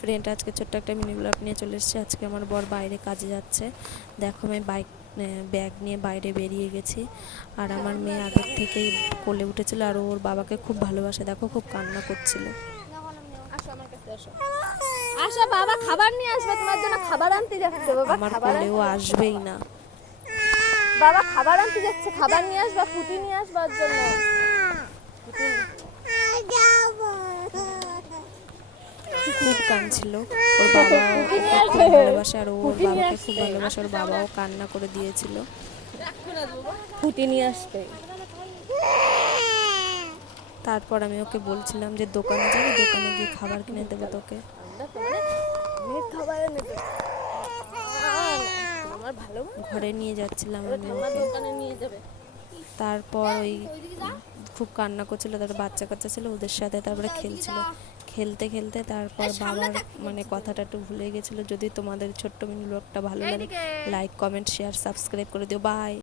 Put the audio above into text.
Friend, আজকে ছোট্ট একটা মিনি ব্লগ নিয়ে চলে এসেছি। আজকে আমার বর বাইরে কাজে যাচ্ছে। দেখো, আমি ব্যাগ নিয়ে বাইরে বেরিয়ে গেছি। আর আমার মেয়ে আগের থেকেই কোলে উঠেছিল আর ওর বাবাকে খুব ভালোবাসে। দেখো, খুব কান্না করছিল। আসো, বাবা খাবার নিয়ে আসবে, তোমার জন্য খাবার আনতে যাচ্ছে। বাবা আমার খাবার কোলেও আসবেই না। বাবা খাবার আনতে যাচ্ছে, খাবার নিয়ে আসবা, ফুটি নিয়ে আসবা ওর জন্য। খুব কাঁদছিল। ওর বাবাও ওকে খুব ভালোবাসে আর ওর বাবাকে খুব ভালোবাসে। ওর বাবাও কান্না করে দিয়েছিল। ফুটি নিয়ে আসবে। তারপর আমি ওকে বলছিলাম যে দোকানে যাবি, দোকানে গিয়ে খাবার কিনে দেবো তোকে। ঘরে নিয়ে যাচ্ছিলাম আমি ওকে। তারপর ওই খুব কান্না করছিল, তারপর বাচ্চা কাচ্চা ছিল ওদের সাথে, তারপরে খেলছিল। খেলতে খেলতে তারপর বাবার কথাটা একটু ভুলে গেছিলো। যদি তোমাদের ছোট্ট মিনি ব্লগটা ভালো লাগে, লাইক, কমেন্ট, শেয়ার, সাবস্ক্রাইব করে দিও। বাই।